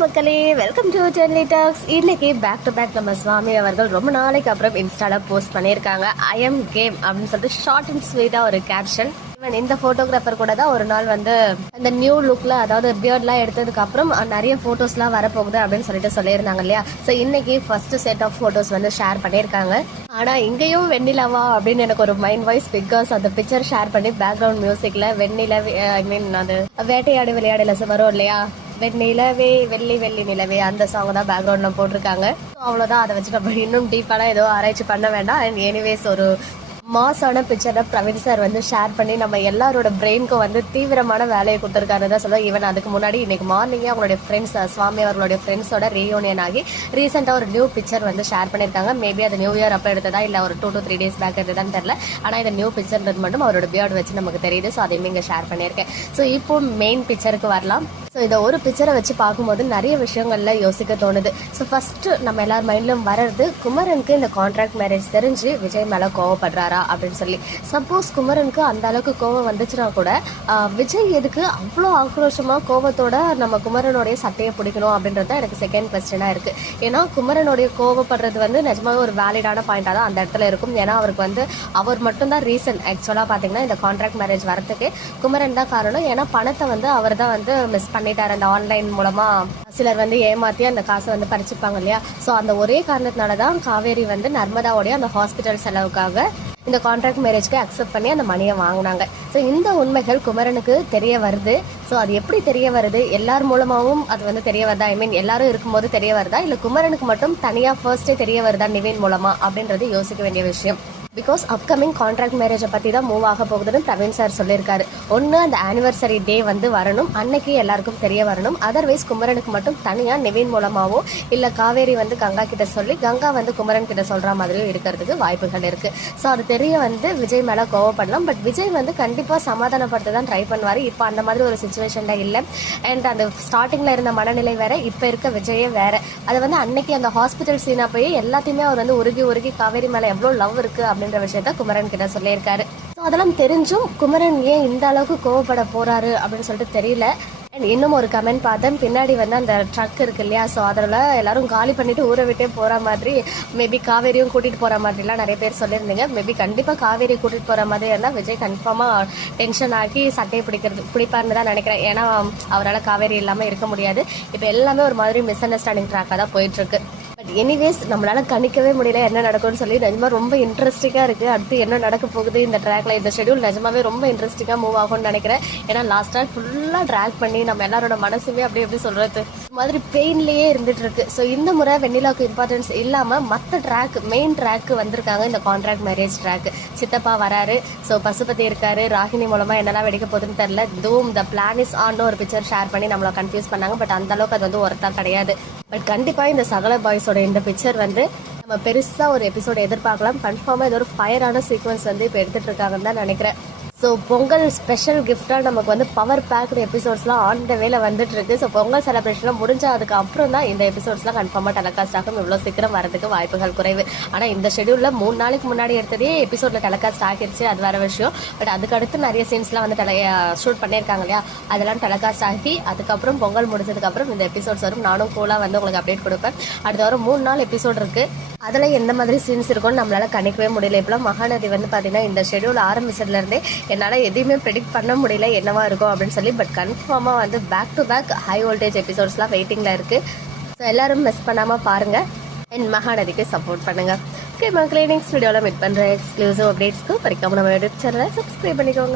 மக்களே, welcome to journey tax. இன்னைக்கு back to back நம்ம சுவாமி அவர்கள் ரொம்ப நாளைக்கு அப்புறம் இன்ஸ்டால போஸ்ட் பண்ணியிருக்காங்க. ஐ எம் கேம் அப்படின்னு சொல்லிட்டு ஷார்ட் அண்ட் ஸ்வீட்டா ஒரு கேப்ஷன். இந்த போட்டோகிராஃபர் கூட தான் ஒரு நாள் வந்து அந்த நியூ லுக்ல, அதாவது பியர்ட்லாம் எடுத்ததுக்கு அப்புறம் நிறைய போட்டோஸ்லாம் வரப்போகுது அப்படின்னு சொல்லிட்டு சொல்லியிருந்தாங்க இல்லையா. ஸோ இன்னைக்கு ஃபர்ஸ்ட் செட் ஆஃப் போட்டோஸ் வந்து ஷேர் பண்ணியிருக்காங்க. ஆனா இங்கேயும் வெண்ணிலவா அப்படின்னு எனக்கு ஒரு மைண்ட் வாய்ஸ், பிகாஸ் அந்த பிக்சர் ஷேர் பண்ணி பேக்ரவுண்ட் மியூசிக்ல வெண்ணில ஐ மீன் அது வேட்டையாடு விளையாடல வரும் இல்லையா, வெண்ணிலவே வெள்ளி வெள்ளி நிலவே, அந்த சாங் தான் பேக்ரவுண்ட்ல போட்டிருக்காங்க. அவ்வளவுதான், அதை வச்சு நம்ம இன்னும் டீப்பாலாம் ஏதோ ஆராய்ச்சி பண்ண வேண்டாம். அண்ட் எனிவேஸ் ஒரு மாசான பிக்சரை பிரவீன் சார் வந்து ஷேர் பண்ணி நம்ம எல்லாரோட பிரெயினுக்கும் வந்து தீவிரமான வேலையை கொடுத்துருக்காரு தான் சொல்லுவோம். ஈவன் அதுக்கு முன்னாடி இன்னைக்கு மார்னிங்கே அவங்களுடைய ஃப்ரெண்ட்ஸ் சுவாமி அவர்களுடைய ஃப்ரெண்ட்ஸோட ரீயூனியன் ஆகி ரீசெண்டாக ஒரு நியூ பிக்சர் வந்து ஷேர் பண்ணியிருக்காங்க. மேபி அது நியூ இயர் அப்போ எடுத்ததா இல்லை ஒரு 2 to 3 days பேக் எடுத்ததான்னு தெரியல. ஆனால் இந்த நியூ பிக்சர்ன்றது மட்டும் அவரோட பியர்ட் வச்சு நமக்கு தெரியுது. ஸோ அதையுமே இங்கே ஷேர் பண்ணியிருக்கேன். ஸோ இப்போ மெயின் பிக்சருக்கு வரலாம். ஸோ இந்த ஒரு பிக்சரை வச்சு பார்க்கும்போது நிறைய விஷயங்கள்ல யோசிக்க தோணுது. ஸோ ஃபர்ஸ்ட் நம்ம எல்லார் மைண்ட்லும் வர்றது, குமரனுக்கு இந்த கான்ட்ராக்ட் மேரேஜ் தெரிஞ்சு விஜய் மேலே கோவப்படுறாரா அப்படின்னு சொல்லி. சப்போஸ் குமரனுக்கு அந்த அளவுக்கு கோவம் வந்துச்சுன்னா கூட விஜய் எதுக்கு அவ்வளோ ஆக்ரோஷமா கோவத்தோட நம்ம குமரனுடைய சட்டையை பிடிக்கணும் அப்படின்றது தான் எனக்கு செகண்ட் கொஸ்டினாக இருக்கு. ஏன்னா குமரனுடைய கோவப்படுறது வந்து நிஜமாவே ஒரு வேலிடான பாயிண்டாக தான் அந்த இடத்துல இருக்கும். ஏன்னா அவருக்கு வந்து அவர் மட்டும்தான் ரீசன். ஆக்சுவலாக பார்த்தீங்கன்னா இந்த கான்ட்ராக்ட் மேரேஜ் வரத்துக்கு குமரன் தான் காரணம். ஏன்னா பணத்தை வந்து அவர் தான் வந்து மிஸ் பண்ணிட்டாரு. அந்த ஆன்லைன் மூலமா சிலர் வந்து ஏமாத்தி அந்த காசை வந்து பறிச்சுப்பாங்க இல்லையா. ஸோ அந்த ஒரே காரணத்தினாலதான் காவேரி வந்து நர்மதாவுடைய அந்த ஹாஸ்பிட்டல் செலவுக்காக இந்த கான்ட்ராக்ட் மேரேஜ்க்கு அக்செப்ட் பண்ணி அந்த மணியை வாங்கினாங்க. ஸோ இந்த உண்மைகள் குமரனுக்கு தெரிய வருது. ஸோ அது எப்படி தெரிய வருது, எல்லார் மூலமாகவும் அது வந்து தெரிய வருதா, ஐ மீன் எல்லாரும் இருக்கும்போது தெரிய வருதா, இல்லை குமரனுக்கு மட்டும் தனியாக ஃபர்ஸ்டே தெரிய வருதா நிவின் மூலமா அப்படின்றது யோசிக்க வேண்டிய விஷயம். பிகாஸ் அப்கமிங் கான்ட்ராக்ட் மேரேஜை பற்றி தான் மூவ் ஆக போகுதுன்னு பிரவீன் சார் சொல்லியிருக்காரு. ஒன்று அந்த ஆனிவர்சரி டே வந்து வரணும், அன்னைக்கு எல்லாருக்கும் தெரிய வரணும். அதர்வைஸ் குமரனுக்கு மட்டும் தனியாக நிவின் மூலமாவோ இல்லை காவேரி வந்து கங்கா கிட்ட சொல்லி கங்கா வந்து குமரன் கிட்ட சொல்கிற மாதிரியும் இருக்கிறதுக்கு வாய்ப்புகள் இருக்குது. ஸோ அது தெரிய வந்து விஜய் மேலே கோவப்படலாம். பட் விஜய் வந்து கண்டிப்பாக சமாதானப்படுத்த தான் ட்ரை பண்ணுவார். இப்போ அந்த மாதிரி ஒரு சுச்சுவேஷனில் இல்லை. அண்ட் அந்த ஸ்டார்டிங்கில் இருந்த மனநிலை வேற, இப்போ இருக்க விஜயே வேற. அது வந்து அன்னைக்கு அந்த ஹாஸ்பிட்டல் சீனா போய் எல்லாத்தையுமே அவர் வந்து உருகி காவேரி மேலே எவ்வளோ லவ் இருக்குது அப்படின்ற விஷயத்த குமரன் கிட்ட சொல்லியிருக்காரு. ஸோ அதெல்லாம் தெரிஞ்சும் குமரன் ஏன் இந்த அளவுக்கு கோவப்பட போறாரு அப்படின்னு சொல்லிட்டு தெரியல. அண்ட் இன்னும் ஒரு கமெண்ட் பார்த்தேன், பின்னாடி வந்து அந்த ட்ரக் இருக்கு இல்லையா, ஸோ அதில் எல்லாரும் காலி பண்ணிட்டு ஊரை விட்டே போகிற மாதிரி, மேபி காவேரியும் கூட்டிகிட்டு போகிற மாதிரிலாம் நிறைய பேர் சொல்லியிருந்தீங்க. மேபி கண்டிப்பாக காவேரி கூட்டிகிட்டு போகிற மாதிரி இருந்தால் விஜய் கன்ஃபார்மாக டென்ஷன் ஆகி சட்டையை பிடிப்பார்னு தான் நினைக்கிறேன். ஏன்னா அவரால் காவேரி இல்லாமல் இருக்க முடியாது. இப்போ எல்லாமே ஒரு மாதிரி மிஸ் அண்டர்ஸ்டாண்டிங் ட்ராக்காக தான் போயிட்டுருக்கு. பட் எனிவேஸ் நம்மளால கணிக்கவே முடியல என்ன நடக்கும்னு சொல்லி. நிஜமா ரொம்ப இன்ட்ரெஸ்டிங்காக இருக்குது. அடுத்து என்ன நடக்க போகுது இந்த ட்ராக்ல, இந்த ஷெடியூல் நிஜமாவே ரொம்ப இன்ட்ரெஸ்டிங்காக மூவ் ஆகும்னு நினைக்கிறேன். ஏன்னா லாஸ்ட் டைம் ஃபுல்லாக ட்ராக் பண்ணி நம்ம எல்லாரோட மனசுமே அப்படி எப்படி சொல்றது மாதிரி பெயின்லேயே இருந்துட்டு இருக்கு. ஸோ இந்த முறை வெண்ணிலாவுக்கு இம்பார்ட்டன்ஸ் இல்லாமல் மற்ற ட்ராக், மெயின் ட்ராக்கு வந்திருக்காங்க. இந்த கான்ட்ராக்ட் மேரேஜ் ட்ராக். சித்தப்பா வராரு, ஸோ பசுபதி இருக்காரு, ராகினி மூலமா என்னெல்லாம் வெடிக்க போகுதுன்னு தெரியல. தூம் த பிளான் இஸ் ஆன் ஒரு பிக்சர் ஷேர் பண்ணி நம்மளை கன்ஃபியூஸ் பண்ணாங்க. பட் அந்த அளவுக்கு அது வந்து ஒர்த்தா கிடையாது. பட் கண்டிப்பாக இந்த சகல பாய்ஸோட இந்த பிக்சர் வந்து நம்ம பெருசாக ஒரு எபிசோட் எதிர்பார்க்கலாம். கன்ஃபார்மாக இது ஒரு ஃபயரான சீக்வன்ஸ் வந்து இப்போ எடுத்துட்டு இருக்காங்கன்னு தான் நினைக்கிறேன். ஸோ பொங்கல் ஸ்பெஷல் கிஃப்டாக நமக்கு வந்து பவர் பேக்டு எபிசோட்ஸ்லாம் ஆன் த வேல வந்துட்டு இருக்கு. ஸோ பொங்கல் செலிப்ரேஷன்லாம் முடிஞ்சால் அதுக்கு அப்புறம் தான் இந்த எபிசோட்ஸ்லாம் கன்ஃபார்மாக டெலிகாஸ்ட் ஆகும். இவ்வளோ சீக்கிரம் வரதுக்கு வாய்ப்புகள் குறைவு. ஆனால் இந்த ஷெடியூலில் 3 நாளைக்கு முன்னாடி எடுத்ததே எபிசோடில் டெலிகாஸ்ட் ஆகிடுச்சு, அது வேற விஷயம். பட் அதுக்கு அடுத்து நிறைய சீன்ஸ்லாம் வந்து ஷூட் பண்ணியிருக்காங்க இல்லையா, அதெல்லாம் டெலிகாஸ்ட் ஆகி அதுக்கப்புறம் பொங்கல் முடிஞ்சதுக்கப்புறம் இந்த எபிசோட்ஸ் வரும். நானும் கூலாக வந்து உங்களுக்கு அப்டேட் கொடுப்பேன். அடுத்த வாரம் 3 நாள் எபிசோட் இருக்குது. அதில் எந்த மாதிரி சீன்ஸ் இருக்கும்னு நம்மளால கணிக்கவே முடியல. இப்போலாம் மகாநதி வந்து பார்த்தீங்கன்னா இந்த ஷெடியூல் ஆரம்பிச்சதுலேருந்தே என்னால் எதையுமே ப்ரெடிக்ட் பண்ண முடியல என்னவா இருக்கும் அப்படின்னு சொல்லி. பட் கன்ஃபார்மாக வந்து back to back high voltage எபிசோட்ஸ்லாம் வெயிட்டிங்கில் இருக்குது. ஸோ எல்லாரும் மிஸ் பண்ணாமல் பாருங்கள். அண்ட் மகாநதிக்கு சப்போர்ட் பண்ணுங்கள். ஓகே மக்களே, நெக்ஸ்ட் வீடியோவில் மீட் பண்ணுற எக்ஸ்க்ளூசிவ் அப்டேட்ஸ்க்கு வரைக்கும் நம்ம யூடியூப் சேனலை சப்ஸ்கிரைப் பண்ணிக்கோங்க.